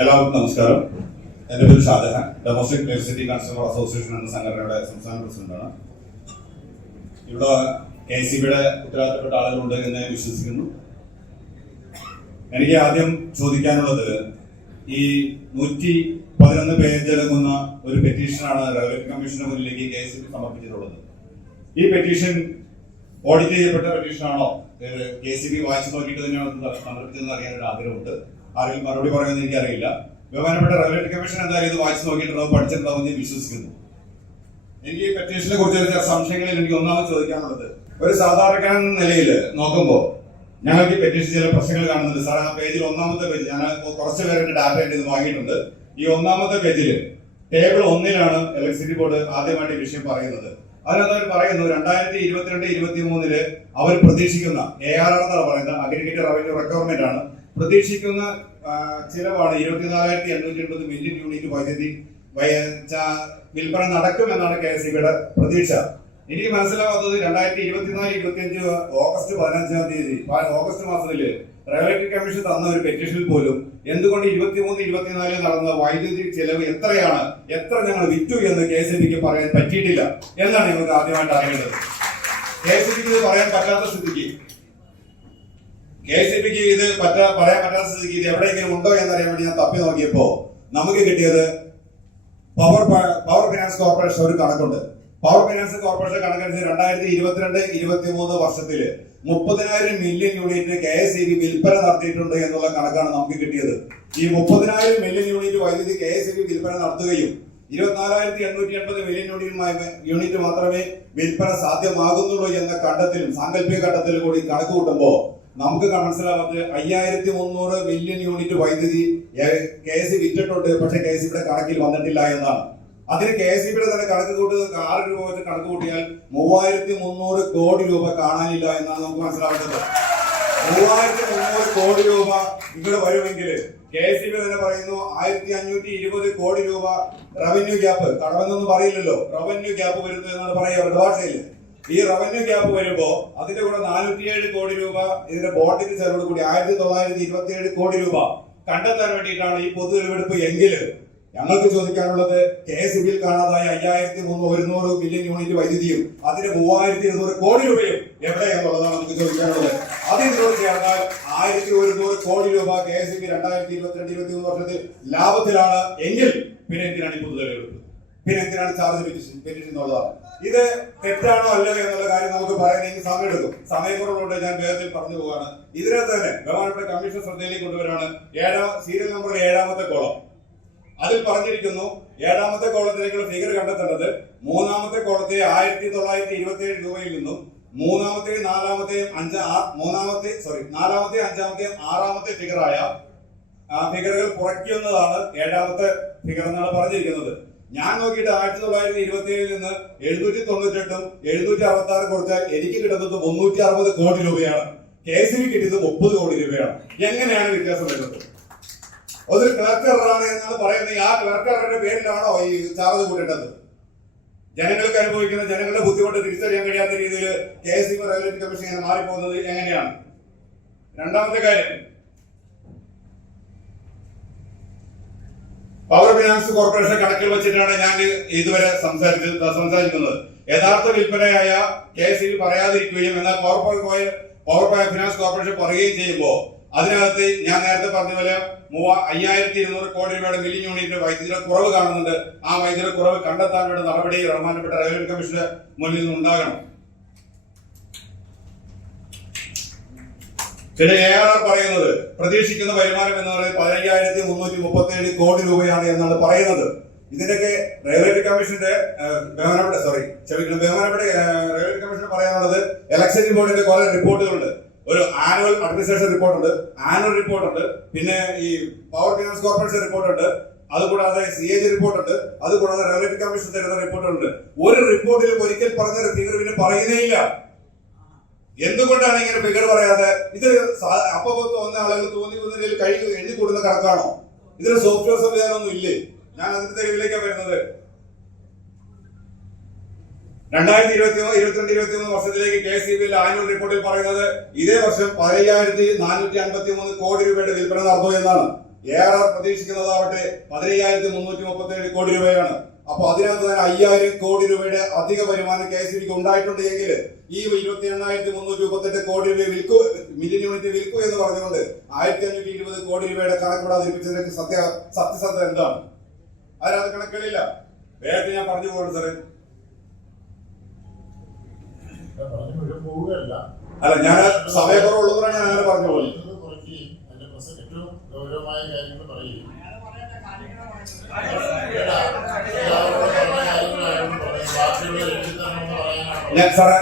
എല്ലാവർക്കും നമസ്കാരം. എന്റെ പേര് Shajahan. Domestic electricity consumer association എന്ന സംഘടനയുടെ സംസ്ഥാന പ്രസിഡന്റാണ്. ഇവിടെ കെ സി ബിയുടെ ഉത്തരവാദിത്തപ്പെട്ട ആളുകളുണ്ട് എന്ന് ഞാൻ വിശ്വസിക്കുന്നു. എനിക്ക് ആദ്യം ചോദിക്കാനുള്ളത് ഈ നൂറ്റി പതിനൊന്ന് പേജ് അടങ്ങുന്ന ഒരു പെറ്റീഷനാണ് റവന്യൂ കമ്മീഷന്റെ മുന്നിലേക്ക് കെ സി ബി സമർപ്പിച്ചിട്ടുള്ളത്. ഈ പെറ്റീഷൻ ഓഡിറ്റ് ചെയ്യപ്പെട്ട പെറ്റീഷനാണോ? കെ സി ബി വായിച്ചു നോക്കിയിട്ട് തന്നെയാണ് സമർപ്പിച്ചതെന്ന് അറിയാൻ ഒരു ആഗ്രഹമുണ്ട് ആരെങ്കിലും മറുപടി പറയുമെന്ന് എനിക്കറിയില്ല. ബഹുമാനപ്പെട്ട റെവന്യൂ കമ്മീഷൻ എന്തായാലും ഇത് വായിച്ചു നോക്കിയിട്ടുണ്ടാവും പഠിച്ചിട്ടുണ്ടാവും എന്ന് വിശ്വസിക്കുന്നു. എനിക്ക് ഈ പെറ്റീഷനെ കുറിച്ച് ചില സംശയങ്ങളിൽ എനിക്ക് ഒന്നാമത് ചോദിക്കാനുള്ളത് ഒരു സാധാരണക്കാരൻ നിലയിൽ നോക്കുമ്പോൾ ഞങ്ങൾക്ക് ഈ പെറ്റീഷൻ ചില പ്രശ്നങ്ങൾ കാണുന്നുണ്ട്. സാർ ആ പേജിൽ ഒന്നാമത്തെ പേജ് ഞാൻ കുറച്ച് പേരുടെ ഡാറ്റ ഇത് വാങ്ങിയിട്ടുണ്ട്. ഈ ഒന്നാമത്തെ പേജിൽ ടേബിൾ ഒന്നിലാണ് ഇലക്ട്രിസിറ്റി ബോർഡ് ആദ്യമായിട്ട് ഈ വിഷയം പറയുന്നത്. അതിനകത്ത് അവർ പറയുന്നു രണ്ടായിരത്തി ഇരുപത്തിരണ്ട് ഇരുപത്തി മൂന്നിൽ അവർ പ്രതീക്ഷിക്കുന്ന എ ആർ ആർ എന്നാണ് പറയുന്നത്. അഗ്രിഗേറ്റ് റവന്യൂ റിക്വയർമെന്റ് ആണ്. പ്രതീക്ഷിക്കുന്ന ചിലവാണ് ഇരുപത്തിനാലായിരത്തി എണ്ണൂറ്റി എൺപത് മില്യൺ യൂണിറ്റ് വൈദ്യുതി വിൽപ്പന നടക്കുമെന്നാണ് കെ എസ് ബിയുടെ പ്രതീക്ഷ. എനിക്ക് മനസ്സിലാവാത്തത് രണ്ടായിരത്തി ഇരുപത്തിനാല് ഇരുപത്തിയഞ്ച് ഓഗസ്റ്റ് പതിനഞ്ചാം തീയതി ഓഗസ്റ്റ് മാസത്തിൽ റെഗുലേറ്ററി കമ്മീഷൻ തന്ന ഒരു പെറ്റീഷനിൽ പോലും എന്തുകൊണ്ട് ഇരുപത്തിമൂന്ന് ഇരുപത്തിനാലിൽ നടന്ന വൈദ്യുതി ചെലവ് എത്രയാണ് എത്ര ഞങ്ങൾ വിറ്റു എന്ന് കെ എസ് ബിക്ക് പറയാൻ പറ്റിയിട്ടില്ല. എന്നാണ് ഞങ്ങൾക്ക് ആദ്യമായിട്ട് അറിയേണ്ടത്. കെ എസ് ബിക്ക് പറയാൻ പറ്റാത്ത സ്ഥിതിക്ക് കെ സി ബിക്ക് ഇത് പറ്റാ പറയാൻ പറ്റാത്ത സ്ഥിതിക്ക് ഇത് എവിടെയെങ്കിലും ഉണ്ടോ എന്നറിയാൻ വേണ്ടി ഞാൻ തപ്പി നോക്കിയപ്പോ നമുക്ക് കിട്ടിയത് പവർ പവർ ഫിനാൻസ് കോർപ്പറേഷൻ ഒരു കണക്കുണ്ട്. പവർ ഫിനാൻസ് കോർപ്പറേഷൻ കണക്കനുസരിച്ച് രണ്ടായിരത്തി ഇരുപത്തിരണ്ട് ഇരുപത്തി മൂന്ന് വർഷത്തിൽ മുപ്പതിനായിരം million unit K S E B വിൽപ്പന നടത്തിയിട്ടുണ്ട് എന്നുള്ള കണക്കാണ് നമുക്ക് കിട്ടിയത്. ഈ മുപ്പതിനായിരം മില്യൺ യൂണിറ്റ് വൈദ്യുതി കെ എസ് ഇ ബി വിൽപ്പന നടത്തുകയും ഇരുപത്തിനാലായിരത്തി എണ്ണൂറ്റി എൺപത് മില്യൺ യൂണിറ്റ് യൂണിറ്റ് മാത്രമേ വിൽപ്പന സാധ്യമാകുന്നുള്ളൂ എന്ന കണ്ടത്തിലും സാങ്കല്പിക ഘട്ടത്തിലും കൂടി കണക്ക് കൂട്ടുമ്പോൾ നമുക്ക് മനസ്സിലാവാത്ത അയ്യായിരത്തി മുന്നൂറ് മില്യൺ യൂണിറ്റ് വൈദ്യുതി കെ എസ് സി വിറ്റിട്ടുണ്ട്. പക്ഷെ കെ എസ് സിയുടെ കണക്കിൽ വന്നിട്ടില്ല എന്നാണ്. അതിന് കെ എസ് തന്നെ കണക്ക് കൂട്ട് ആറ് രൂപ വെച്ച് കണക്ക് കൂട്ടിയാൽ മൂവായിരത്തി മുന്നൂറ് കോടി രൂപ കാണാനില്ല എന്നാണ് നമുക്ക് മനസ്സിലാവുന്നത്. മൂവായിരത്തി മുന്നൂറ് കോടി രൂപ ഇവിടെ വരുമെങ്കിൽ കെ എസ് സി ബി തന്നെ പറയുന്നു ആയിരത്തി അഞ്ഞൂറ്റി ഇരുപത് കോടി രൂപ റവന്യൂ ഗ്യാപ്പ് തടവെന്നൊന്നും പറയില്ലല്ലോ. റവന്യൂ ഗ്യാപ്പ് വരുന്നു എന്നാണ് പറയുക അവരുടെ ഈ റവന്യൂ ഗ്യാപ്പ് വരുമ്പോ അതിന്റെ കൂടെ നാനൂറ്റിയേഴ് കോടി രൂപ ഇതിന്റെ ബോണ്ടിന്റെ ചെലവോട് കൂടി ആയിരത്തി തൊള്ളായിരത്തി ഇരുപത്തി ഏഴ് കോടി രൂപ കണ്ടെത്താൻ വേണ്ടിയിട്ടാണ് ഈ പൊതു തെളിവെടുപ്പ് എങ്കിൽ ഞങ്ങൾക്ക് ചോദിക്കാനുള്ളത് കെ എസ് ബിയിൽ കാണാതായ അയ്യായിരത്തി മുന്നൂറ് ഒരുന്നൂറ് ബില്യൺ യൂണിറ്റ് വൈദ്യുതിയും അതിന് മൂവായിരത്തി ഇരുന്നൂറ് കോടി രൂപയും എവിടെ എന്നുള്ളതാണ് നമുക്ക് ചോദിക്കാനുള്ളത്. അത് ഇതിനോട് ചേർന്നാൽ ആയിരത്തി ഒരുന്നൂറ് കോടി രൂപ കെ എസ് ബി രണ്ടായിരത്തി ഇരുപത്തിരണ്ട് ഇരുപത്തി മൂന്ന് വർഷത്തിൽ ലാഭത്തിലാണ് എങ്കിൽ പിന്നെ എന്തിനാണ് ഈ പൊതു തെളിവെടുപ്പ് പിന്നെ എന്തിനാണ് ചാർജ് വെച്ചിട്ടുള്ളതാണ് ഇത് തെറ്റാണോ അല്ലയോ എന്നുള്ള കാര്യം നമുക്ക് പറയാൻ എനിക്ക് സമയമെടുക്കും സമയക്കുറവുണ്ട് ഞാൻ വേഗത്തിൽ പറഞ്ഞു പോവാണ്. ഇതിനകത്ത് തന്നെ ബഹുമാനപ്പെട്ട കമ്മീഷൻ ശ്രദ്ധയിലേക്ക് കൊണ്ടുവരാണ് ഏഴാം സീരിയൽ നമ്പർ ഏഴാമത്തെ കോളം അതിൽ പറഞ്ഞിരിക്കുന്നു ഏഴാമത്തെ കോളത്തിലേക്കുള്ള ഫിഗർ കണ്ടെത്തേണ്ടത് മൂന്നാമത്തെ കോളത്തെ ആയിരത്തി തൊള്ളായിരത്തി ഇരുപത്തി ഏഴ് രൂപയിൽ നിന്നും മൂന്നാമത്തെയും നാലാമത്തെയും അഞ്ച് മൂന്നാമത്തെ സോറി നാലാമത്തെയും അഞ്ചാമത്തെയും ആറാമത്തെ ഫിഗറായ ആ ഫിഗറുകൾ കുറയ്ക്കുന്നതാണ് ഏഴാമത്തെ ഫിഗർ എന്നാണ് പറഞ്ഞിരിക്കുന്നത്. ഞാൻ നോക്കിയിട്ട് ആയിരത്തി തൊള്ളായിരത്തി ഇരുപത്തി ഏഴിൽ നിന്ന് എഴുന്നൂറ്റി തൊണ്ണൂറ്റെട്ടും എഴുന്നൂറ്റി അറുപത്തി ആറ് കൊടുത്താൽ എനിക്ക് കിട്ടുന്നത് മുന്നൂറ്റി അറുപത് കോടി രൂപയാണ്. കെ സി ബി കിട്ടിയത് മുപ്പത് കോടി രൂപയാണ്. എങ്ങനെയാണ് വ്യത്യാസം വരുന്നത്? അതൊരു ക്ലർക്ക് എററാണ് എന്നാണ് പറയുന്നത്. ആ ക്ലർക്ക് എററിന്റെ പേരിലാണോ ഈ ചാർജ് കൂട്ടേണ്ടത്? ജനങ്ങൾക്ക് അനുഭവിക്കുന്ന ജനങ്ങളുടെ ബുദ്ധിമുട്ട് തിരിച്ചറിയാൻ കഴിയാത്ത രീതിയിൽ K S C regulatory commission ഇങ്ങനെ മാറിപ്പോകുന്നത് എങ്ങനെയാണ്? രണ്ടാമത്തെ കാര്യം പവർ ഫിനാൻസ് കോർപ്പറേഷൻ കണക്കിൽ വെച്ചിട്ടാണ് ഞാൻ ഇതുവരെ സംസാരിച്ചത് സംസാരിക്കുന്നത്. യഥാർത്ഥ വിൽപ്പനയായ കെ എസ് പറയാതിരിക്കുകയും എന്നാൽ പവർ പവർ ഫിനാൻസ് കോർപ്പറേഷൻ പറയുകയും ചെയ്യുമ്പോൾ അതിനകത്ത് ഞാൻ നേരത്തെ പറഞ്ഞ പോലെ മൂവ അയ്യായിരത്തി ഇരുന്നൂറ് കോടി രൂപയുടെ മില്ലിംഗ് യൂണിറ്റ് വൈദ്യുതിയുടെ കുറവ് കാണുന്നുണ്ട്. ആ വൈദ്യുതിയുടെ കുറവ് കണ്ടെത്താൻ വേണ്ട നടപടി ബഹുമാനപ്പെട്ട റവന്യൂ കമ്മീഷന്റെ മുന്നിൽ നിന്ന് പിന്നെ ആർ പറയുന്നത് പ്രതീക്ഷിക്കുന്ന വരുമാനം എന്ന് പറയുന്നത് പതിനയ്യായിരത്തി മുന്നൂറ്റി മുപ്പത്തി ഏഴ് കോടി രൂപയാണ് എന്നാണ് പറയുന്നത്. ഇതിനൊക്കെ റെയിൽവേ കമ്മീഷന്റെ ബഹുമാനപ്പെട്ട സോറി ക്ഷമിക്കണം ബഹുമാനപ്പെട്ട റെയിൽവേ കമ്മീഷൻ പറയാനുള്ളത് ഇലക്ഷൻ ബോർഡിന്റെ കുറെ റിപ്പോർട്ടുകളുണ്ട്. ഒരു ആനുവൽ അഡ്മിനിസ്ട്രേഷൻ റിപ്പോർട്ട് ഉണ്ട് ആനുവൽ റിപ്പോർട്ട് ഉണ്ട് പിന്നെ ഈ പവർ ഫിനാൻസ് കോർപ്പറേഷൻ റിപ്പോർട്ട് ഉണ്ട് അതുകൂടാതെ സി എ ജി റിപ്പോർട്ട് ഉണ്ട് അതുകൂടാതെ റെവന്യൂ കമ്മീഷൻ തരുന്ന റിപ്പോർട്ടുണ്ട് ഒരു റിപ്പോർട്ടിൽ ഒരിക്കൽ പറഞ്ഞ ഫിഗർ പിന്നെ പറയുന്നേ ഇല്ല. എന്തുകൊണ്ടാണ് ഇങ്ങനെ ഫിഗർ പറയാതെ? ഇത് അപ്പൊ തോന്നുന്ന ആളുകൾ തോന്നി തോന്നിയതിൽ കഴിഞ്ഞ് എഴുതി കൂടുന്ന കണക്കാണോ? ഇതിന് സോഫ്റ്റ്വെയർ സംവിധാനമൊന്നും ഇല്ലേ? ഞാൻ അതിന്റെ തെളിവിലേക്കാണ് വരുന്നത്. രണ്ടായിരത്തി ഇരുപത്തി ഇരുപത്തിരണ്ട് ഇരുപത്തി മൂന്ന് വർഷത്തിലേക്ക് കെ സി ബിയിൽ ആനുവൽ റിപ്പോർട്ടിൽ പറയുന്നത് ഇതേ വർഷം പതിനയ്യായിരത്തി നാനൂറ്റി അൻപത്തി മൂന്ന് കോടി രൂപയുടെ വിൽപ്പന നടന്നു എന്നാണ്. ആർ പ്രതീക്ഷിക്കുന്നതാവട്ടെ പതിനയ്യായിരത്തി മുന്നൂറ്റി മുപ്പത്തി ഏഴ് കോടി രൂപയാണ്. അപ്പൊ അതിനകത്ത് തന്നെ അയ്യായിരം കോടി രൂപയുടെ അധിക വരുമാനം കെ എസ് ബിക്ക് ഉണ്ടായിട്ടുണ്ട് എങ്കിൽ ഈ ഇരുപത്തി എണ്ണായിരത്തി മുന്നൂറ്റി മുപ്പത്തെട്ട് കോടി രൂപ വിൽക്കൂ മില്യൺ യൂണിറ്റ് വിൽക്കൂ എന്ന് പറഞ്ഞുകൊണ്ട് ആയിരത്തി അഞ്ഞൂറ്റി ഇരുപത് കോടി രൂപയുടെ കണക്കൂടാതിരിപ്പിച്ചതിന്റെ സത്യ സത്യസന്ധത എന്താണ്? അതിനകത്ത് കണക്കുകളില്ല. വേഗത്തിൽ ഞാൻ പറഞ്ഞു പോകണം സാറേ. അല്ല ഞാൻ സമയക്കുറവുള്ളതുകൊണ്ടാണ് ഞാൻ അങ്ങനെ പറഞ്ഞു പോകുന്നത് ഏറ്റവും ഗൗരവമായ കാര്യങ്ങൾ പറയുകയും കേട്ടാ? എല്ലാവരോടും പറഞ്ഞ കാര്യങ്ങളായിരുന്നു പറഞ്ഞത്. ബാക്കിയുള്ള എഴുതി തരണമെന്ന് പറയാനാണോ? ഞാൻ സാറേ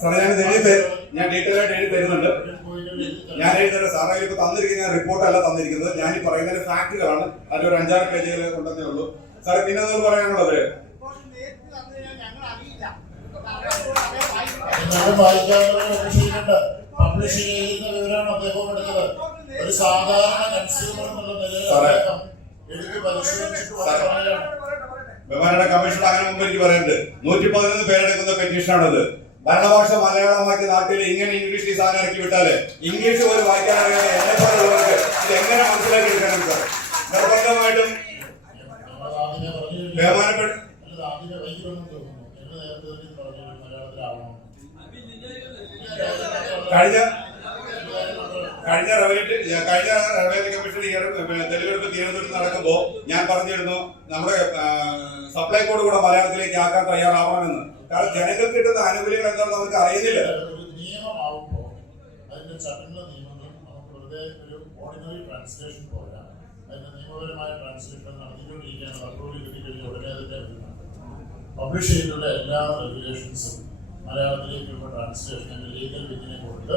സാറേ ഞാൻ എഴുതി തരും ഞാൻ ഡീറ്റെയിൽ ആയിട്ട് എഴുതി തരുന്നുണ്ട്. ഞാൻ എഴുതുന്നത് സാറേ ഇപ്പൊ തന്നിരിക്കുന്ന റിപ്പോർട്ടല്ല തന്നിരിക്കുന്നത്. ഞാൻ ഈ പറയുന്ന ഫാക്ടുകളാണ് അതിൽ ഒരു അഞ്ചാറ് പേജുകൾ കൊണ്ടതേ ഉള്ളൂ. സാറേ പിന്നെ അത് പറയാനുള്ളത് നിങ്ങൾ ചെയ്യേണ്ട പബ്ലിഷ് ചെയ്യുന്ന വിവരമാണ് അദ്ദേഹം എടുത്തത്. ഒരു സാധാരണ കൺസ്യൂമർ എന്നുള്ള നിലയിൽ ബഹുമാനയുടെ കമ്മീഷൻ അങ്ങനെ മുമ്പ് എനിക്ക് പറയുന്നുണ്ട്. നൂറ്റി പതിനൊന്ന് പേരെടുക്കുന്ന പെറ്റീഷനാണത്. ഭരണഭാഷ മലയാളമാക്കി നാട്ടിൽ ഇങ്ങനെ ഇംഗ്ലീഷ് ഈ സാധനം ഇറക്കി വിട്ടാൽ ഇംഗ്ലീഷ് പോലും വായിക്കാൻ അറിയാതെ എന്നെ പോലുള്ളവർക്ക് ഇത് എങ്ങനെ മനസ്സിലാക്കി എടുക്കണം സാർ നിർബന്ധമായിട്ടും കഴിഞ്ഞു ആദ്യമേ വൈകിട്ടെന്ന് തോന്നുന്നു ഞങ്ങൾ നേരത്തെ തന്നെ ഇത് പറഞ്ഞു മലയാളത്തിലാവണം കഴിഞ്ഞ കഴിഞ്ഞ റവന്യൂ കഴിഞ്ഞ റവന്യൂ കമ്മീഷൻ ഹിയറിംഗ് തെളിവെടുപ്പ് തിരുവനന്തപുരത്ത് നടക്കുമ്പോൾ ഞാൻ പറഞ്ഞിരുന്നു നമ്മുടെ സപ്ലൈ കോഡ് കൂടെ മലയാളത്തിലേക്ക് ആക്കാൻ തയ്യാറാവണമെന്ന്. കാരണം ജനങ്ങൾക്ക് കിട്ടുന്ന ആനുകൂല്യങ്ങൾ എന്താണെന്ന് നമുക്ക് അറിയുന്നില്ല. ഒരു ട്രാൻസ്ലേഷൻ പബ്ലിഷ് എല്ലാ റെഗുലേഷൻസും മലയാളത്തിലേക്കുള്ള ട്രാൻസ്ലേഷൻ ലീഗൽ വിധിനെ കൊണ്ട്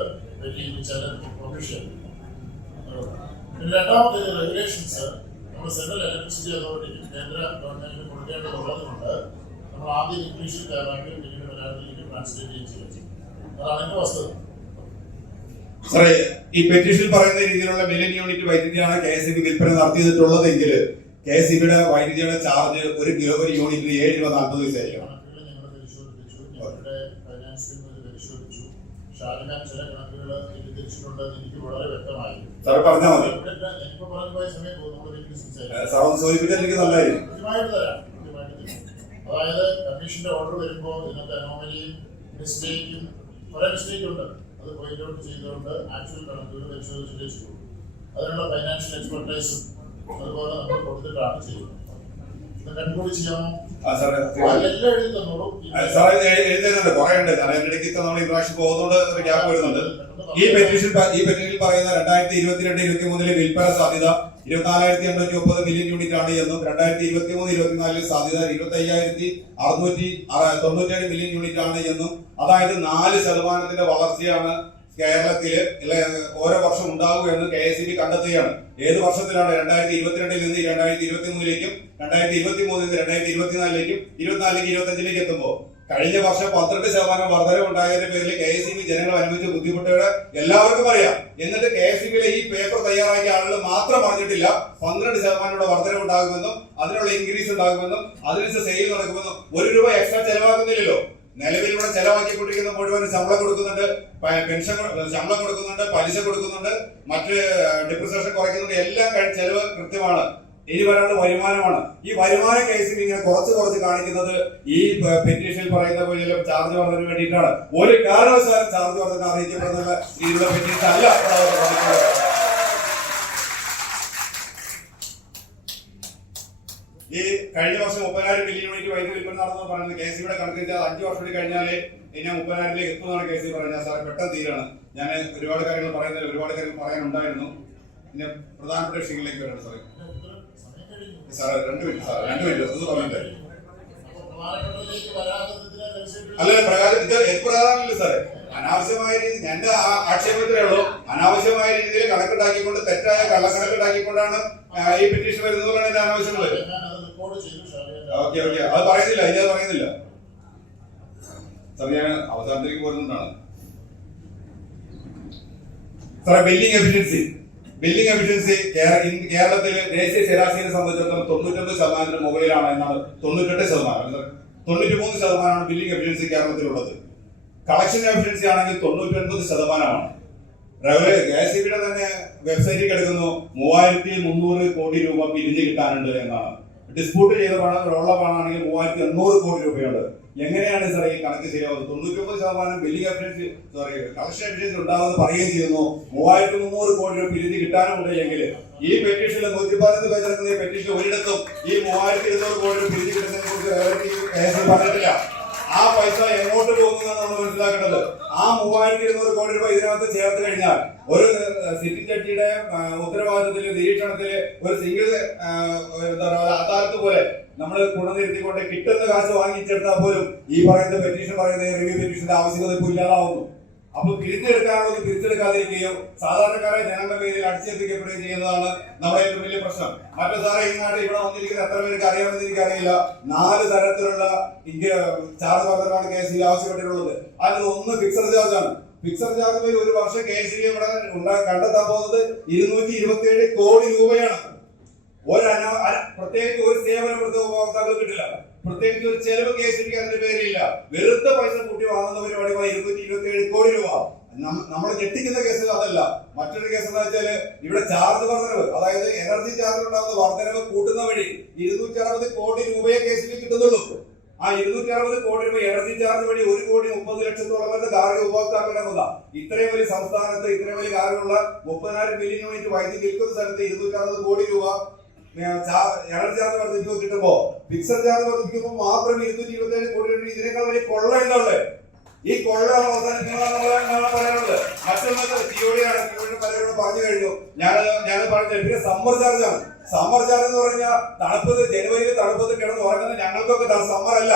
പബ്ലിഷ് ചെയ്യും പിന്നെ രണ്ടാമത്തെ റെഗുലേഷൻസ് നമ്മൾ സെൻട്രൽ ഇലക്ട്രിസിറ്റി അതോറിറ്റിക്കും കേന്ദ്ര ഗവൺമെന്റിന് കൊടുക്കേണ്ടതുള്ളതുകൊണ്ട് നമ്മൾ ആദ്യം ഇംഗ്ലീഷിൽ തയ്യാറാക്കി പിന്നീട് മലയാളത്തിലേക്ക് ട്രാൻസ്ലേറ്റ് ചെയ്യുകയും ചെയ്യും. അതാണ് എന്റെ വസ്തുത. ഈ പെറ്റീഷൻ പറയുന്ന രീതിയിലുള്ള മില്യൺ യൂണിറ്റ് വൈദ്യുതിയാണ് കെ എസ് ബി വിൽപ്പന നടത്തിയിട്ടുള്ളതെങ്കിൽ കെ എസ് വൈദ്യുതിയുടെ ചാർജ് ഒരു കിലോ ഒരു യൂണിറ്റിന് ഏഴ് രൂപ നാൽപ്പത് പൈസ ആയിരിക്കണം കണക്കുകൾ ഞങ്ങൾ പരിശോധിച്ചു ഞങ്ങളുടെ ഫൈനാൻസ് ടീം ഇത് പരിശോധിച്ചു ഷാജഹാൻ ചില കണക്കുകൾ തിരിച്ചിട്ടുണ്ടെന്ന് എനിക്ക് വളരെ വ്യക്തമായി. സാറ് പറഞ്ഞാൽ മതി. പറഞ്ഞു പോയ സമയത്ത് കൃത്യമായിട്ട് തരാം. അതായത് കമ്മീഷന്റെ ഓർഡർ വരുമ്പോൾ ഇതിനകത്ത് അനോമലിയും മിസ്റ്റേക്കും കുറെ മിസ്റ്റേക്ക് ഉണ്ട്. അത് പോയിന്റ് ഔട്ട് ചെയ്തുകൊണ്ട് ആക്ച്വൽ കണക്കുകൾ പരിശോധിച്ചിട്ടേ ചെയ്യൂ അതിനുള്ള ഫൈനാൻഷ്യൽ എക്സ്പെർട്ടൈസും അതുപോലെ നമ്മൾ കൊടുത്തിട്ടാണ് ചെയ്യുന്നത്. കൺക്ലൂഡ് ചെയ്യാമോ സാറേ എഴുതി തന്നോളൂ. സാറേ ഇത് എഴു- എഴുതുന്നുണ്ട് കുറെ ഉണ്ട് കാരണം എന്റെ ഇടയ്ക്ക് ഇത്ര നമ്മൾ ഇൻട്രാക്ഷൻ പോകുന്നതുകൊണ്ട് ഒരു ഗ്യാപ്പ് വരുന്നുണ്ട്. ഈ പെറ്റീഷൻ ഈ പെറ്റീഷനിൽ പറയുന്ന രണ്ടായിരത്തി ഇരുപത്തിരണ്ട് ഇരുപത്തി മൂന്നിലെ വിൽപ്പന സാധ്യത ഇരുപത്തിനാലായിരത്തി എണ്ണൂറ്റി മുപ്പത് മില്യൺ യൂണിറ്റ് ആണ് എന്നും രണ്ടായിരത്തി ഇരുപത്തി മൂന്ന് ഇരുപത്തിനാലിലെ സാധ്യത ഇരുപത്തി അയ്യായിരത്തി അറുന്നൂറ്റി തൊണ്ണൂറ്റേഴ് മില്യൺ യൂണിറ്റ് ആണ് എന്നും അതായത് നാല് ശതമാനത്തിന്റെ വളർച്ചയാണ് കേരളത്തിൽ ഇല്ല, ഓരോ വർഷം ഉണ്ടാകുക എന്ന് കെ എസ് ബി കണ്ടെത്തുകയാണ്. ഏത് വർഷത്തിലാണ് രണ്ടായിരത്തി ഇരുപത്തിരണ്ടിൽ നിന്ന് രണ്ടായിരത്തി ഇരുപത്തി മൂന്നിലേക്കും രണ്ടായിരത്തി ഇരുപത്തി മൂന്നിൽ നിന്ന് രണ്ടായിരത്തി ഇരുപത്തിനാലിലേക്കും ഇരുപത്തിനാലിലേക്ക് ഇരുപത്തി അഞ്ചിലേക്ക് എത്തുമ്പോൾ കഴിഞ്ഞ വർഷം പന്ത്രണ്ട് ശതമാനം വർധന ഉണ്ടായതിന്റെ പേരിൽ കെ എസ് ബി ജനങ്ങൾ അനുഭവിച്ച ബുദ്ധിമുട്ടുകൾ എല്ലാവർക്കും അറിയാം. എന്നിട്ട് കെ എസ് ബിയിലെ ഈ പേപ്പർ തയ്യാറാക്കിയ ആളുകൾ മാത്രം അറിഞ്ഞിട്ടില്ല. പന്ത്രണ്ട് ശതമാനമുള്ള വർധന ഉണ്ടാകുമെന്നും അതിനുള്ള ഇൻക്രീസ് ഉണ്ടാകുമെന്നും അതിനനുസരിച്ച് സെയിൽ നടക്കുമെന്നും ഒരു രൂപ എക്സ്ട്രാ ചെലവാക്കുന്നില്ലല്ലോ നിലവിൽ ഇവിടെ ചെലവാക്കിക്കൊണ്ടിരിക്കുന്ന മുഴുവൻ ശമ്പളം കൊടുക്കുന്നുണ്ട്. പെൻഷൻ ശമ്പളം കൊടുക്കുന്നുണ്ട് പലിശ കൊടുക്കുന്നുണ്ട് മറ്റ് ഡിപ്രിസേഷൻ കുറയ്ക്കുന്നുണ്ട്. എല്ലാം ചെലവ് കൃത്യമാണ്. ഇനി വരാനുള്ള വരുമാനമാണ്. ഈ വരുമാന കേസിൽ ഇങ്ങനെ കുറച്ച് കുറച്ച് കാണിക്കുന്നത് ഈ പെറ്റീഷനിൽ പറയുന്ന പോലെ ചാർജ് വർദ്ധന വേണ്ടിയിട്ടാണ്. ഒരു കാരണവശാലും ചാർജ് വർദ്ധന അറിയിക്കപ്പെടുന്ന രീതിയിലുള്ള പെറ്റീഷൻ അല്ല. കഴിഞ്ഞ വർഷം മുപ്പതിനായിരം മില്യൺ യൂണിറ്റ് വൈദ്യുതി വിൽപ്പന നടന്നു പറയുന്നത് കെ സിയുടെ കണക്കിട്ട് അഞ്ച് വർഷം കഴിഞ്ഞാൽ ഇനി മുപ്പതിനായിരത്തിലേക്ക് എത്തുന്നതാണ് കെ സി പറഞ്ഞത്. സാർ പെട്ടെന്ന് തീരാണ് ഞാൻ ഒരുപാട് കാര്യങ്ങൾ പറയുന്നില്ല. ഒരുപാട് കാര്യങ്ങൾ പറയാനുണ്ടായിരുന്നു. പിന്നെ പ്രധാനപ്പെട്ട വിഷയങ്ങളിലേക്ക് വരണം സാറേ. രണ്ട് മിനിറ്റ് സാർ രണ്ട് മിനിറ്റ്. ഒന്ന് പറഞ്ഞില്ലേ അല്ല പ്രകാരം ഇത് എപ്രകാരമല്ല സാറേ? അനാവശ്യമായ രീതി എന്റെ ആക്ഷേപത്തിലേ ഉള്ളൂ. അനാവശ്യമായ രീതിയിൽ കണക്കുണ്ടാക്കിക്കൊണ്ട് തെറ്റായ കള്ളക്കണക്കുണ്ടാക്കിക്കൊണ്ടാണ് ഈ പെറ്റീഷൻ വരുന്നത് പറയുന്നത് അനാവശ്യമുള്ളത് ഓക്കെ ഓക്കെ. അത് പറയുന്നില്ല ഇനി അത് പറയുന്നില്ല. സാർ ഞാൻ അവസാനത്തിലേക്ക് പോരുന്നതാണ് സാറേ ബില്ലിംഗ് എഫിഷ്യൻസി ബില്ലിംഗ് എഫിഷ്യൻസി കേരളത്തിൽ ദേശീയ ശരാശരിയെ സംബന്ധിച്ചിടത്തോളം തൊണ്ണൂറ്റൊമ്പത് ശതമാനത്തിന് മുകളിലാണ് എന്നാണ് തൊണ്ണൂറ്റെട്ട് ശതമാനം തൊണ്ണൂറ്റി മൂന്ന് ശതമാനമാണ് ബില്ലിംഗ് എഫിഷ്യൻസി കേരളത്തിലുള്ളത്. കളക്ഷൻ എഫിഷ്യൻസി ആണെങ്കിൽ തൊണ്ണൂറ്റി ഒൻപത് ശതമാനമാണ് കെ എസ് തന്നെ വെബ്സൈറ്റിൽ കിടക്കുന്നു. മൂവായിരത്തി മുന്നൂറ് കോടി രൂപ പിരിഞ്ഞു കിട്ടാനുണ്ട് എന്നാണ്. ഡിസ്പ്യൂട്ട് ചെയ്ത പണം ഉള്ള പണമാണെങ്കിൽ മൂവായിരത്തി എണ്ണൂറ് കോടി രൂപയുണ്ട്. എങ്ങനെയാണ് സാർ ഈ കണക്ക് ശരിയാവുന്നത് തൊണ്ണൂറ്റൊമ്പത് ശതമാനം billing efficiency sorry collection efficiency ഉണ്ടാകുമെന്ന് പറയുകയും ചെയ്യുന്നു. മൂവായിരത്തി മുന്നൂറ് കോടി രൂപ പിരിഞ്ഞ് കിട്ടാനുണ്ടെങ്കിൽ ഈ പെറ്റീഷനിൽ നൂറ്റി പതിനഞ്ച് പേര് പെറ്റീഷൻ ഒരിടത്തും ഈ മൂവായിരത്തി ഇരുന്നൂറ് കോടി രൂപ പിരിഞ്ഞ് കിട്ടുന്നതിനെ കുറിച്ച് പറഞ്ഞിട്ടില്ല. ആ പൈസ എങ്ങോട്ട് പോകുന്നതാണ് നമ്മൾ മനസ്സിലാക്കേണ്ടത്? ആ മൂവായിരത്തി ഇരുന്നൂറ് കോടി രൂപ ഇതിനകത്ത് ചേർത്ത് കഴിഞ്ഞാൽ ഒരു സിറ്റി ജഡ്ജിയുടെ ഉത്തരവാദിത്തത്തിൽ നിരീക്ഷണത്തിൽ ഒരു സിംഗിൾ എന്താ പറയുക അദാലത്ത് പോലെ നമ്മൾ ഗുണനിരുത്തിക്കൊണ്ട് കിട്ടുന്ന കാശ് വാങ്ങിച്ചെടുത്താൽ പോലും ഈ പറയുന്ന പെറ്റീഷൻ പറയുന്ന റിവ്യൂ പെറ്റീഷന്റെ ആവശ്യകത ഇപ്പോൾ ഇല്ലാതാവുന്നു. അപ്പൊ പിരിച്ചെടുക്കാനുള്ളത് പിരിച്ചെടുക്കാതിരിക്കുകയോ സാധാരണക്കാരെ ജനങ്ങളുടെ പേരിൽ അടിച്ചേൽപ്പിക്കപ്പെടുകയും ചെയ്യുന്നതാണ് നമ്മുടെ ഏറ്റവും വലിയ പ്രശ്നം. മറ്റു സാറേ ഈ നാട്ടിൽ ഇവിടെ വന്നിരിക്കുന്ന എത്ര പേർക്ക് അറിയാമെന്ന് എനിക്കറിയില്ല. നാല് തരത്തിലുള്ള ഇന്ത്യ ചാർജ് വർധനമാണ് കെ എസ് ആവശ്യപ്പെട്ടിട്ടുള്ളത്. അതിൽ ഒന്ന് ഫിക്സഡ് ചാർജ് ആണ്. ഫിക്സഡ് ചാർജ് വഴി ഒരു വർഷം കെ എസ് ഇവിടെ കണ്ടെത്താൻ പോകുന്നത് ഇരുന്നൂറ്റി ഇരുപത്തി ഏഴ് കോടി രൂപയാണ്. ഒരു പ്രത്യേകിച്ച് ഒരു സേവനം എടുത്ത ഉപഭോക്താക്കൾ കിട്ടില്ല. പ്രത്യേകിച്ച് ഒരു ചെലവ് കെ എസ് അതിന്റെ പേരില്ല വെറുതെ പൈസ കൂട്ടി വാങ്ങുന്ന പരിപാടി ഇരുന്നൂറ്റി ഇരുപത്തി ഏഴ് കോടി രൂപ. നമ്മൾ ഞെട്ടിക്കുന്ന കേസിൽ അതല്ല. മറ്റൊരു കേസ് എന്താ വെച്ചാൽ ഇവിടെ ചാർജ് വർദ്ധനവ് അതായത് എനർജി ചാർജ് ഉണ്ടാകുന്ന വർദ്ധനവ് കൂട്ടുന്ന വഴി ഇരുന്നൂറ്റി അറുപത് കോടി രൂപയെ കേസിൽ കിട്ടുന്നുള്ളൂ. ആ ഇരുന്നൂറ്റി അറുപത് കോടി രൂപ എനർജി ചാർജ് വഴി ഒരു കോടി മുപ്പത് ലക്ഷത്തോളം വരുന്ന കാർഷിക ഉപഭോക്താക്കളുടെ ഇത്രയും വലിയ സംസ്ഥാനത്ത് ഇത്രയും വലിയ കാര്യമുള്ള മുപ്പതിനായിരം മില്യൺ യൂണിറ്റ് വൈദ്യുതി വിൽക്കുന്ന സ്ഥലത്ത് ഇരുന്നൂറ്റി അറുപത് കോടി രൂപ എനർജി ചാർജ് വർദ്ധിക്കുമ്പോൾ കിട്ടുമ്പോ ഫിക്സഡ് ചാർജ് വർദ്ധിക്കുമ്പോൾ മാത്രം ഇരുന്നൂറ്റി ഇരുപത്തി ഏഴ് കോടി രൂപ ഇതിനേക്കാൾ വലിയ കൊള്ള ഈ കൊള്ള പറയാനുള്ളത്. മറ്റൊന്നത് സിഒഡിയുടെ പലരോട് പറഞ്ഞു കഴിഞ്ഞു. ഞാൻ ഞാൻ പറഞ്ഞത് പിന്നെ സമ്മർ ആണ്. സമ്മർ ചാർജ് എന്ന് പറഞ്ഞാൽ തണുപ്പത് ജനുവരിയിൽ തണുപ്പത്ത് കിടന്ന് ഉറങ്ങുന്ന ഞങ്ങൾക്കൊക്കെ സമ്മർ അല്ല.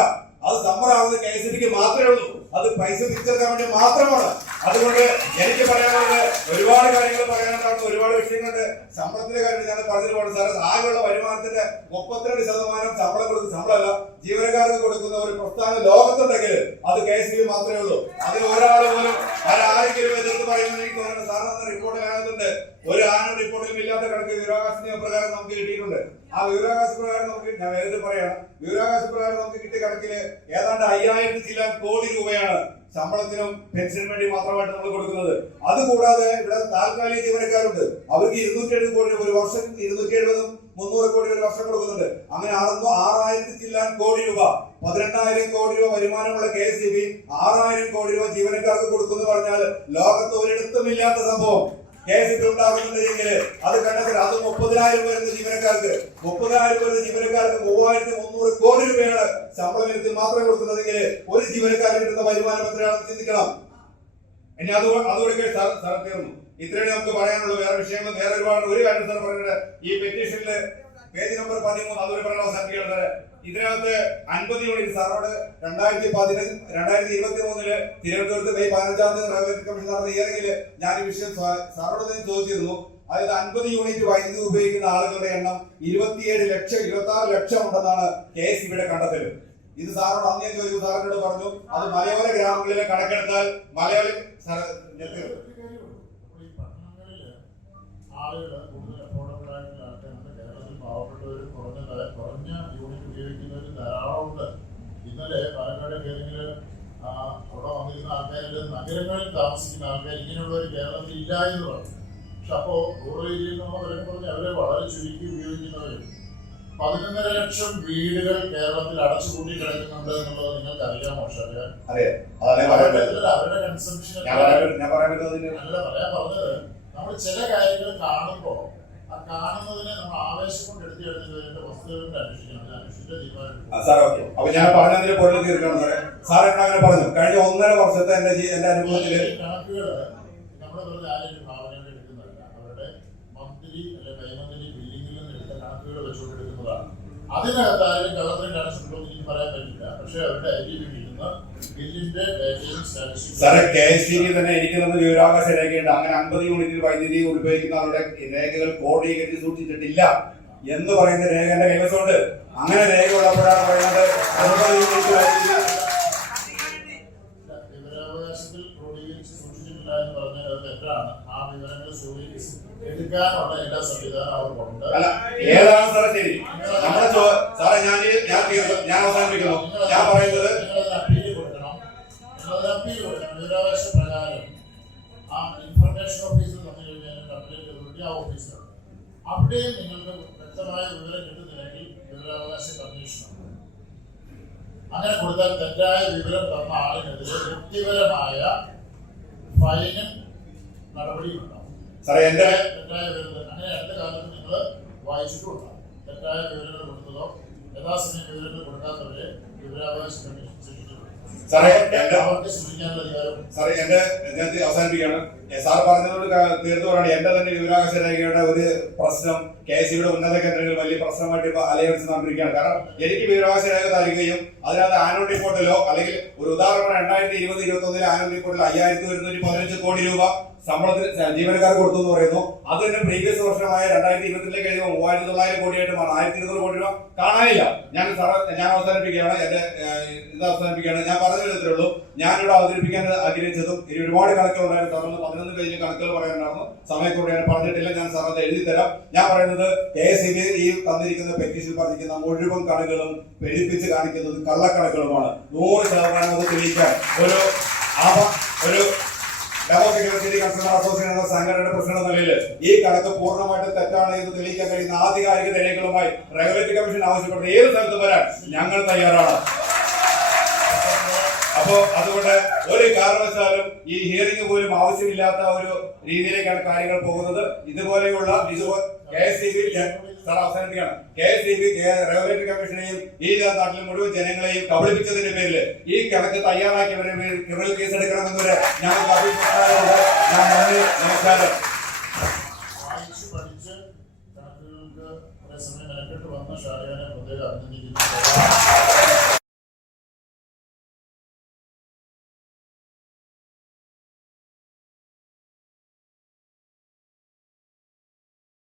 അത് സമ്മർ ആവുന്നത് കെ എസ് ബിക്ക് മാത്രമേ ഉള്ളൂ. അത് പൈസ തിരിച്ചെടുക്കാൻ വേണ്ടി മാത്രമാണ്. അതുകൊണ്ട് എനിക്ക് പറയാനുള്ളത് ഒരുപാട് കാര്യങ്ങൾ പറയാനുള്ള ഒരുപാട് വിഷയങ്ങളുണ്ട്. ശമ്പളത്തിന്റെ കാര്യം ഞാൻ പറഞ്ഞിട്ടുണ്ട് സാറേ ആകെയുള്ള വരുമാനത്തിന്റെ മുപ്പത്തിരണ്ട് ശതമാനം ശമ്പളം കൊടുക്കുന്ന ശമ്പളമല്ല ജീവനക്കാർക്ക് കൊടുക്കുന്ന ഒരു പ്രസ്ഥാനം ലോകത്തുണ്ടെങ്കിൽ അത് കെ എസ് ബി മാത്രമേ ഉള്ളൂ. അതിൽ ഒരാൾ പോലും ആരെങ്കിലും എതിർത്ത് തോന്നുന്നു. സാറിന് റിപ്പോർട്ട് കാണുന്നുണ്ട് ഒരു ആനും റിപ്പോർട്ടിലും ഇല്ലാത്ത കണക്ക് വിവരാവകാശ നിയമപ്രകാരം നമുക്ക് കിട്ടിയിട്ടുണ്ട്. ആ വിവരാവകാശ പ്രകാരം നമുക്ക് ഞാൻ വേഗത്തിൽ പറയാം. വിവരാവകാശ കണക്കിൽ ഏതാണ്ട് അയ്യായിരത്തി ചില കോടി രൂപയാണ് ശമ്പളത്തിനും പെൻഷനും വേണ്ടി മാത്രമായിട്ട് നമ്മൾ കൊടുക്കുന്നത്. അതുകൂടാതെ ഇവിടെ താൽക്കാലിക ജീവനക്കാരുണ്ട്. അവർക്ക് ഇരുന്നൂറ്റി എഴുപത് കോടി ഒരു വർഷം ഇരുന്നൂറ്റി എഴുപതും മുന്നൂറ് കോടി ഒരു വർഷം കൊടുക്കുന്നുണ്ട്. അങ്ങനെ അറുന്നൂ ആറായിരത്തി ചില്ലാൻ കോടി രൂപ. പതിനെണ്ണായിരം കോടി രൂപ വരുമാനമുള്ള കെ എസ് ബി ആറായിരം കോടി രൂപ ജീവനക്കാർക്ക് കൊടുക്കുന്നു പറഞ്ഞാൽ ലോകത്ത് ഒരിടത്തും ഇല്ലാത്ത സംഭവം. കെ എസ് ബി ഉണ്ടാകുന്നുണ്ടെങ്കിൽ അത് കണ്ടെത്തി അത് മുപ്പതിനായിരം വരുന്ന ജീവനക്കാർക്ക്. മുപ്പതിനായിരം വരുന്ന ജീവനക്കാർക്ക് മൂവായിരത്തി മുന്നൂറ് കോടി രൂപയാണ് ശമ്പളം ഇനത്തിൽ മാത്രം കൊടുക്കുന്നതെങ്കിൽ ഒരു ജീവനക്കാരൻ കിട്ടുന്ന വരുമാനം എത്രയാണെന്ന് ചിന്തിക്കണം. ഇനി അത് അതോടെ സാർ തീർന്നു. ഇത്രയും നമുക്ക് പറയാനുള്ളൂ. വേറെ വിഷയങ്ങൾ വേറെ ഒരുപാട് ഒരു കാര്യം സാർ പറഞ്ഞത് ഈ പെറ്റീഷനിൽ പേജ് നമ്പർ പതിമൂന്ന് അതൊരു പറയാനുള്ള സംഖ്യയുള്ളത് ഇതിനകത്ത് അൻപത് യൂണിറ്റ് സാറോട് രണ്ടായിരത്തി പതിനഞ്ച് രണ്ടായിരത്തി ഇരുപത്തി മൂന്നിൽ തിരുവനന്തപുരത്ത് മെയ് പതിനഞ്ചാം തീയതി റവന്യൂ കമ്മീഷൻ നടന്ന ഇയറിംഗിൽ ഞാൻ ഈ വിഷയം സാറോട് തന്നെ ചോദിച്ചിരുന്നു അതായത് അൻപത് യൂണിറ്റ് വൈദ്യുതി ഉപയോഗിക്കുന്ന ആളുകളുടെ എണ്ണം ഇരുപത്തിയേഴ് ലക്ഷം ഇരുപത്തി ആറ് ലക്ഷം ഉണ്ടെന്നാണ് കെ എസ് ഇവിടെ കണ്ടെത്തൽ ഇത് സാറോട് അന്നേ ചോദിച്ചു സാറിനോട് പറഞ്ഞു അത് മലയോര ഗ്രാമങ്ങളിലെ കണക്കെടുത്താൽ മലയോര. ആളുകൾ ഉപയോഗിക്കുന്നവർ ധാരാളം ഉണ്ട് ഇന്നലെ പാലക്കാട് ഏതെങ്കിലും അവിടെ വന്നിരുന്ന ആൾക്കാരിൽ നഗരങ്ങളിൽ താമസിക്കുന്ന ആൾക്കാർ ഇങ്ങനെയുള്ള ഒരു കേരളത്തിൽ ഇല്ല എന്ന് പറഞ്ഞു. പക്ഷെ അപ്പോ റൂറൽ ഏരിയയിൽ അവരെ പറഞ്ഞ് അവരെ വളരെ ചുരുക്കി ഉപയോഗിക്കുന്നവരും. പതിനൊന്നര ലക്ഷം വീടുകൾ കേരളത്തിൽ അടച്ചുപൂട്ടി കിടക്കുന്നുണ്ട് എന്നുള്ളത് നിങ്ങൾക്ക് അറിയാമോ അവരുടെ കൺസംഷൻ അല്ല പറയാൻ പറഞ്ഞത് നമ്മൾ ചില കാര്യങ്ങൾ കാണുമ്പോൾ ആ കാണുന്നതിനെ നമ്മൾ ആവേശം കൊണ്ട് എടുത്തു കഴിഞ്ഞതിന്റെ വസ്തുതകളുടെ അന്വേഷിക്കണം. Sir okay. അപ്പൊ ഞാൻ പറഞ്ഞതിന് പൊള്ളി തീർക്കണം സാറേ. സാർ എന്നോട് അങ്ങനെ പറഞ്ഞു. കഴിഞ്ഞ ഒന്നര വർഷത്തെ എന്റെ എന്റെ അനുഭവത്തിൽ അതിനകത്ത് ആരെയും കള്ളത്തിന് കാണിച്ചിട്ടുണ്ടോ എന്ന് എനിക്ക് പറയാൻ പറ്റില്ല. പക്ഷെ അവരുടെ ഐ ടി നിന്ന് ബില്ലിന്റെ ഡേറ്റയും കെ എസ് ടി തന്നെ എനിക്ക് തന്ന വിവരാവകാശ രേഖയുണ്ട്. അങ്ങനെ അൻപത് യൂണിറ്റിൽ വൈദ്യുതി ഉപയോഗിക്കുന്ന അവരുടെ രേഖകൾ കോടീകരിച്ച് സൂക്ഷിച്ചിട്ടില്ല എന്ന് പറയുന്ന രേഖ എന്റെ കൈവശമുണ്ട് അങ്ങനെ രേഖ ഉള്ളപ്പോഴാണ് പറയുന്നത് ആ അല്ല ഏതാണ് ഞാൻ ഞാൻ ഞാൻ ഞാൻ പറയുന്നത് അപ്പീൽ കൊടുക്കണം. അപ്പീൽ പ്രകാരം ആ ഇൻഫർമേഷൻ അവിടെയും നിങ്ങൾക്ക് വ്യക്തമായ വിവരം കിട്ടും. വിവരാവകാശ കമ്മീഷനുണ്ട് അങ്ങനെ കൊടുത്താൽ തെറ്റായ വിവരം തന്ന ആളിനെതിരെ വ്യക്തിപരമായ ഫൈനും നടപടിയുണ്ടാവും തെറ്റായ വിവരം അങ്ങനെ രണ്ട് കാലത്ത് നിങ്ങൾ വായിച്ചിട്ടുണ്ടാവും തെറ്റായ വിവരങ്ങൾ കൊടുത്തതോ യഥാസമയം വിവരങ്ങൾ കൊടുക്കാത്തവരെ വിവരാവകാശം കമ്മീഷൻ സാറേ എന്റെ സാറേ എന്റെ ഞാൻ അവസാനിപ്പിക്കുകയാണ്. സാർ പറഞ്ഞതോട് തീർത്തു തീർത്തുകൊണ്ടാണ് എന്റെ തന്നെ വിവരാകാശ രേഖയുടെ ഒരു പ്രശ്നം കെ എസ് സിയുടെ ഉന്നത കേന്ദ്രങ്ങളിൽ വലിയ പ്രശ്നമായിട്ട് ഇപ്പൊ അലയൻസ് നടന്നിരിക്കുകയാണ്. കാരണം എനിക്ക് വിവരാകാശ രേഖ തരികയും അതിനകത്ത് ആനുവൽ റിപ്പോർട്ടിലോ അല്ലെങ്കിൽ ഒരു ഉദാഹരണം രണ്ടായിരത്തി ഇരുപത് ഇരുപത്തി ഒന്നിലെ ആനുവൽ റിപ്പോർട്ടിൽ അയ്യായിരത്തി ഒരുന്നൂറ്റി പതിനഞ്ച് കോടി രൂപ ശമ്പളത്തിന് ജീവനക്കാർക്ക് കൊടുത്തു എന്ന് പറയുന്നു. അത് തന്നെ പ്രീവിയസ് വർഷമായ രണ്ടായിരത്തി ഇരുപത്തിലേക്ക് കഴിഞ്ഞ മൂവായിരത്തി തൊള്ളായിരം കോടിയായിട്ട് മാറും. ആയിരത്തി ഇരുന്നൂറ് കോടി രൂപ കാണാനില്ല. ഞാൻ ഞാൻ അവസാനിപ്പിക്കുകയാണ്. എന്റെ ഇത് അവസാനിപ്പിക്കുകയാണ്. ഞാൻ പറഞ്ഞു വിധത്തിലുള്ളൂ ഞാനിവിടെ അവതരിപ്പിക്കാൻ ആഗ്രഹിച്ചതും ഇനി ഒരുപാട് കണക്കുകൾ ഉണ്ടായിരുന്നു. സാറിന് പതിനൊന്ന് പേജിൽ കണക്കുകൾ പറയാനുണ്ടായിരുന്നു. സമയത്തോടെ ഞാൻ പറഞ്ഞിട്ടില്ല. ഞാൻ സാർ അത് എഴുതി തരാം. ഞാൻ പറയുന്നത് കെ എസ് ഈ തന്നിരിക്കുന്ന പെറ്റീഷൻ പറഞ്ഞിരിക്കുന്ന മുഴുവൻ കണക്കുകളും പെരുപ്പിച്ച് കാണിക്കുന്നത് കള്ളക്കണക്കുകളുമാണ്. നൂറ് ശതമാനം അത് തെളിയിക്കാൻ. ഒരു ആവ- ഒരു ഡെമോക്രാറ്റിക് കൺസ്യൂമർ എന്ന സംഘടനയുടെ പ്രസിഡന്റ് നിലയിൽ ഈ കണക്ക് പൂർണമായിട്ട് തെറ്റാണ് എന്ന് തെളിയിക്കാൻ കഴിയുന്ന ആധികാരിക രേഖകളുമായി റെഗുലേറ്ററി കമ്മീഷൻ ആവശ്യപ്പെട്ട ഏത് സ്ഥലത്ത് വരാൻ ഞങ്ങൾ തയ്യാറാണ്. അപ്പോ അതുകൊണ്ട് ഒരു കാരണവശാലും ഈ ഹിയറിംഗ് പോലും ആവശ്യമില്ലാത്ത ഒരു രീതിയിലേക്കാണ് കാര്യങ്ങൾ പോകുന്നത്. ഇതുപോലെയുള്ള K S C B sir അവസാനിപ്പിക്കണം. K S E B regulatory കമ്മീഷനെയും ഈ നാട്ടിലെ മുഴുവൻ ജനങ്ങളെയും കബളിപ്പിച്ചതിന്റെ പേരിൽ ഈ കണക്ക് തയ്യാറാക്കിയവരെ ക്രിമിനൽ കേസ് എടുക്കണമെന്നൊരു ഞങ്ങൾക്ക് അഭിപ്രായമുണ്ട് ഞാൻ നമസ്കാരം